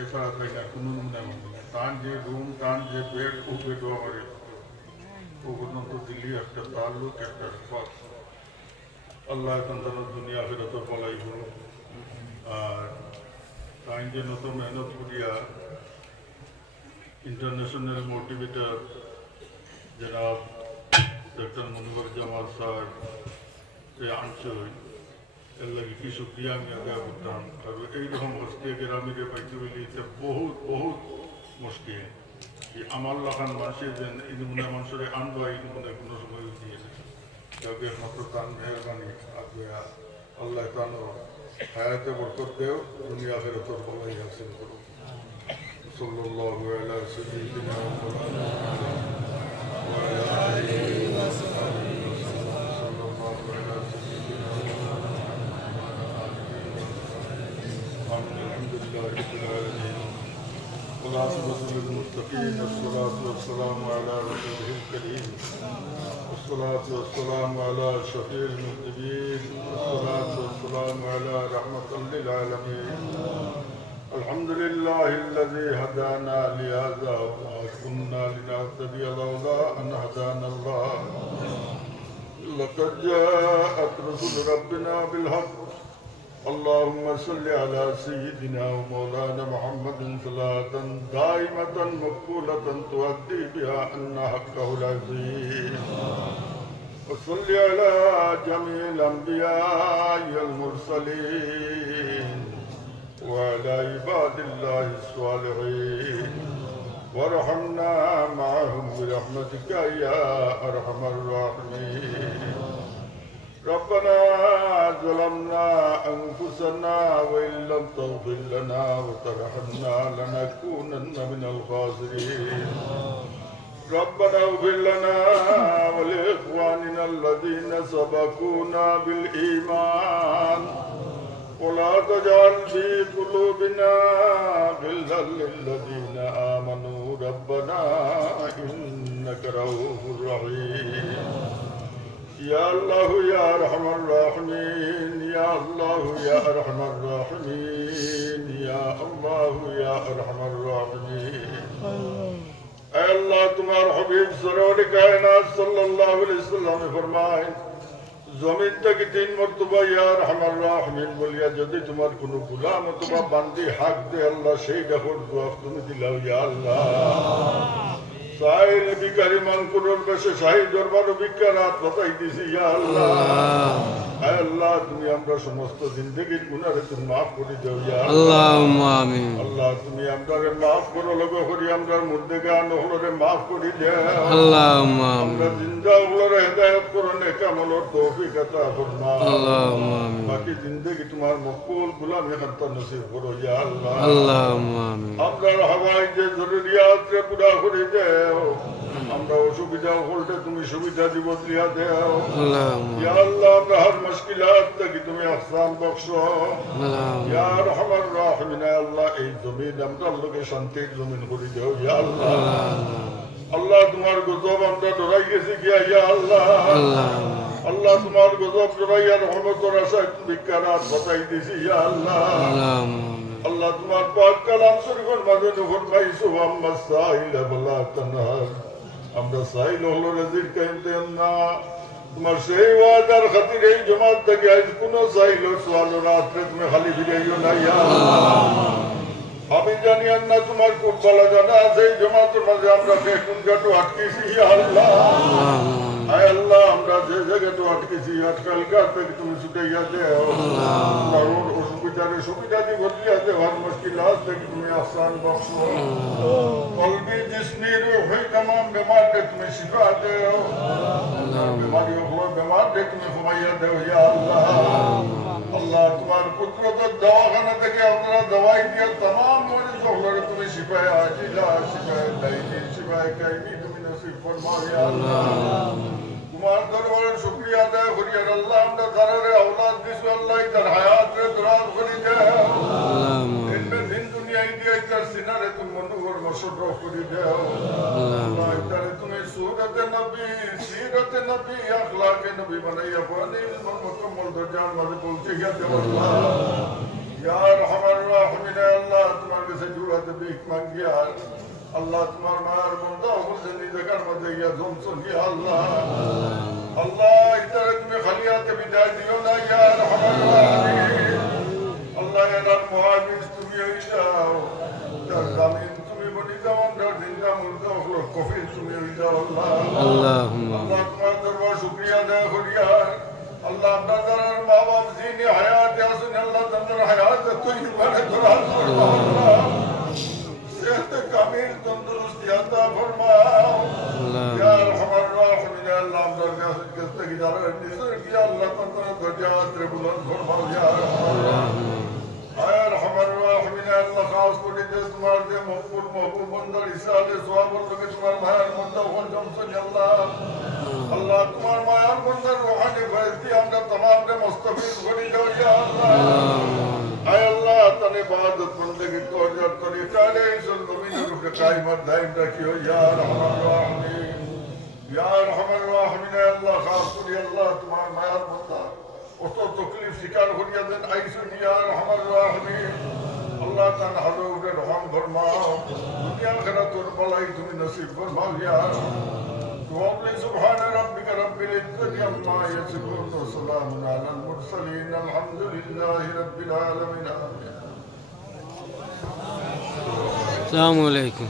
এছাড়া তাই না কোনো নমুনা মানে না তার যে রুম তার যে বেড ও বেডও আমার ও পর্যন্ত দিল্লি একটা তাল্লুক একটা রেফাত আল্লাহ এখন যেন দুনিয়া ফেরত বলাই হলো আর তাই যে নতুন মেহনত করিয়া ইন্টারন্যাশনাল মোটিভেটর জনাব ডক্টর মনিবর জামাল স্যার যে আনছই এর লাগে কি শুক্রিয়া আমি আদায় করতাম আর এইরকম হস্তে গ্রামীণে পাইতে হইলে বহুত বহুত মুশকিল এই আমার লাখান মানুষের যেন এই নমুনা মানুষের আনবা এই নমুনা কোনো সময় দিয়ে যাকে একমাত্র তান মেহরবানি আগে আল্লাহ তানো হায়াতে বরকত দেও দুনিয়া ফেরতর বলাই হাসিল করো সাল্লাল্লাহু আলা সাইয়্যিদিনা وعلى آله وصحبه صلى الله على سيدنا محمد الحمد لله رب العالمين والعاقبة للمتقين والصلاة والسلام على رسوله الكريم والصلاة والسلام على شفيع المذنبين والصلاة والسلام على رحمة للعالمين الحمد لله الذي هدانا لهذا وما كنا لنهتدي لولا أن هدانا الله لقد جاءت رسل ربنا بالحق اللهم صل على سيدنا ومولانا محمد صلاة دائمة مقبولة تؤدي بها عنا حقه العظيم وصل على جميع الأنبياء المرسلين وعلى عباد الله الصالحين وارحمنا معهم برحمتك يا أرحم الراحمين ربنا ظلمنا أنفسنا وإن لم تغفر لنا وترحمنا لنكونن من الخاسرين ربنا اغفر لنا ولإخواننا الذين سبقونا بالإيمان ولا تجعل في قلوبنا غلا للذين آمنوا ربنا إنك رؤوف رحيم يا الله يا أرحم الراحمين يا الله يا أرحم الراحمين يا الله يا أرحم الراحمين اے اللہ تمہار حبیب سرور کائنات صلی اللہ علیہ وسلم فرمائیں জমিন থেকে 3 মর্তবা ইয়া আরহামার রাহিমিন বলিয়া যদি তোমার কোনো গোলাম অথবা বান্দি হক দে আল্লাহ সেই ডাকর দোয়া তুমি দিলাও ইয়া আল্লাহ সাইল বিকারি মানকুরুল বেশে শাহী দরবার বিকারাত বাতাই দিছি ইয়া আল্লাহ হে আল্লাহ তুমি আমরা সমস্ত জিন্দেগীর গুনাহে তুমি maaf করে দাও ইয়া আল্লাহুম্মা আমিন আল্লাহ তুমি আমরারে maaf করো লগো করি আমরার মুর্দেগান হলরে maaf করে দাও আল্লাহুম্মা আমিন আমরা জিন্দা হলরে হেদায়েত করো নেক আমলের তৌফিক আতা ফরমাও আল্লাহুম্মা আমিন বাকি জিন্দেগি তোমার মকবুল গোলামি খানতা নসিব করো ইয়া আল্লাহ আল্লাহুম্মা আমিন আমরার হাওয়াই যে জরুরিয়াত রে পুরা করে দাও আমরা অসুবিধা হলতে তুমি সুবিধা দিব দিয়া দাও আল্লাহুম্মা ইয়া আল্লাহ আমরা হর মুশকিলাত থেকে তুমি আহসান বখশো ইয়া আরহামার রাহিমিন আল্লাহ এই জমিন আমরা লোকে শান্তির জমিন করে দাও ইয়া আল্লাহ আল্লাহ তোমার গজব আমরা ডরাই গেছি কি ইয়া আল্লাহ আল্লাহ তোমার গজব ডরাই আর রহমতের আশায় বিকারাত বাতাই দিছি ইয়া আল্লাহ আল্লাহ তোমার পাক কালাম শরীফের মাঝে ফরমাইছো আম্মা সাইল বলা তানহার আমরা সাইল হলো রিজিক কাইমতে না তোমার সেই ওয়াদার খাতিরে এই জামাত থেকে আজ কোন সাইল সোয়াল রাতে তুমি খালি ফিরাইও না ইয়া আল্লাহ আমি জানি না তোমার খুব ভালো জানা আছে এই জামাতের মাঝে আমরা বেকুন গাটো আটকেছি ইয়া আল্লাহ আয় আল্লাহ আমরা যে জায়গাটা আটকেছি আজকালকার থেকে তুমি ছুটাইয়া দেও আল্লাহ অসুবিধারে সুবিধা দিয়ে বদলিয়া দেও হর মুশকিলাত থেকে তুমি আহসান বখশো কলবি জিসমি রূহি तमाम बीमार दे तुम्हें शिफा देओ बीमारियों को बीमार दे तुम्हें फमाइया देओ या अल्लाह अल्लाह तुम्हारी कुदरत दवाखाना থেকে আমরা দवाई दिया तमाम मरीजों को तुम्हें शिफा आजिला शिफा दायमी शिफा कायमी তুমি নসিব ফরমাও ইয়া আল্লাহ তোমার দরবারে শুকরিয়া আদায় করি আর আল্লাহ আমরা যারা اولاد দিছো আল্লাহ তার হায়াত রে দরাজ করে দাও আল্লাহ ইনমে দিন দুনিয়া দিয়া তার সিনারে তুমি মনোহর মসর করে দাও আল্লাহ তারে তুমি সুরত নবী সিরত নবী আখলাক নবী বানাইয়া বানিল মুকম্মল দরজার মাঝে পৌঁছে গিয়া দেও আল্লাহ ইয়া আরহামার রাহিমিন আল্লাহ তোমার কাছে জুরাতে বিক মাঙ্গি আর আল্লাহ তোমার মার বন্ধা বলছেন নিজেকার মধ্যে ইয়া জমছন ইয়া আল্লাহ আল্লাহ ইতারে তুমি খালি হাতে বিদায় দিও না ইয়া আরহামার রাহিমিন আল্লাহ এলার মুআবিস তুমি হই যাও তার জামিন তুমি বনি যাও আমরা জিন্দা মুর্দা হলো কফিল তুমি হই যাও আল্লাহ আল্লাহুম্মা আল্লাহ তোমার দরবার শুকরিয়া আদায় করি আর আল্লাহ আপনাদের মা বাপ যিনি হায়াতে আছেন আল্লাহ তাদের হায়াত তৈবারে দরাজ ফরমাও আল্লাহ সেহত কামিল তন্দুরুস্তি আতা ফরমাও ইয়া আরহামার রাহিমিন আল্লাহ আপনার কাছে কি যারা নিজের কি আল্লাহ তাদের দরজাতে বুলন্দ ফরমাও ইয়া আরহামার রাহিমিন আল্লাহ খাস করে যে তোমার যে মকবুল মাহবুব বান্দার ইসালে সওয়াবের লগে তোমার মায়ের মধ্যে হল জমছে আল্লাহ আল্লাহ তোমার মায়ার বন্দার রুহানি ফয়জদি আমরা तमामরে মুস্তাফিজ করে দাও ইয়া আল্লাহ আয় আল্লাহ তার ইবাদত বندگی তোর তরিকালে জমিনের উপরে কায়েমত দায়েম রাখিও ইয়া আরহামার রাহিমিন ইয়া আরহামার রাহিমিন আল্লাহ খাস করে আল্লাহ তোমার মায়ার বন্দা কত তকলিফ শিকার করিয়া দেন আইসুন ইয়া আরহামার রাহিমিন আল্লাহ তাআলা হযুরে রহম ফরমাও দুনিয়া আখিরাতের ভলাই তুমি নসিব ফরমাও ইয়া وقل سبحان ربك رب العزة عما يصفون وسلام على المرسلين الحمد لله رب العالمين السلام عليكم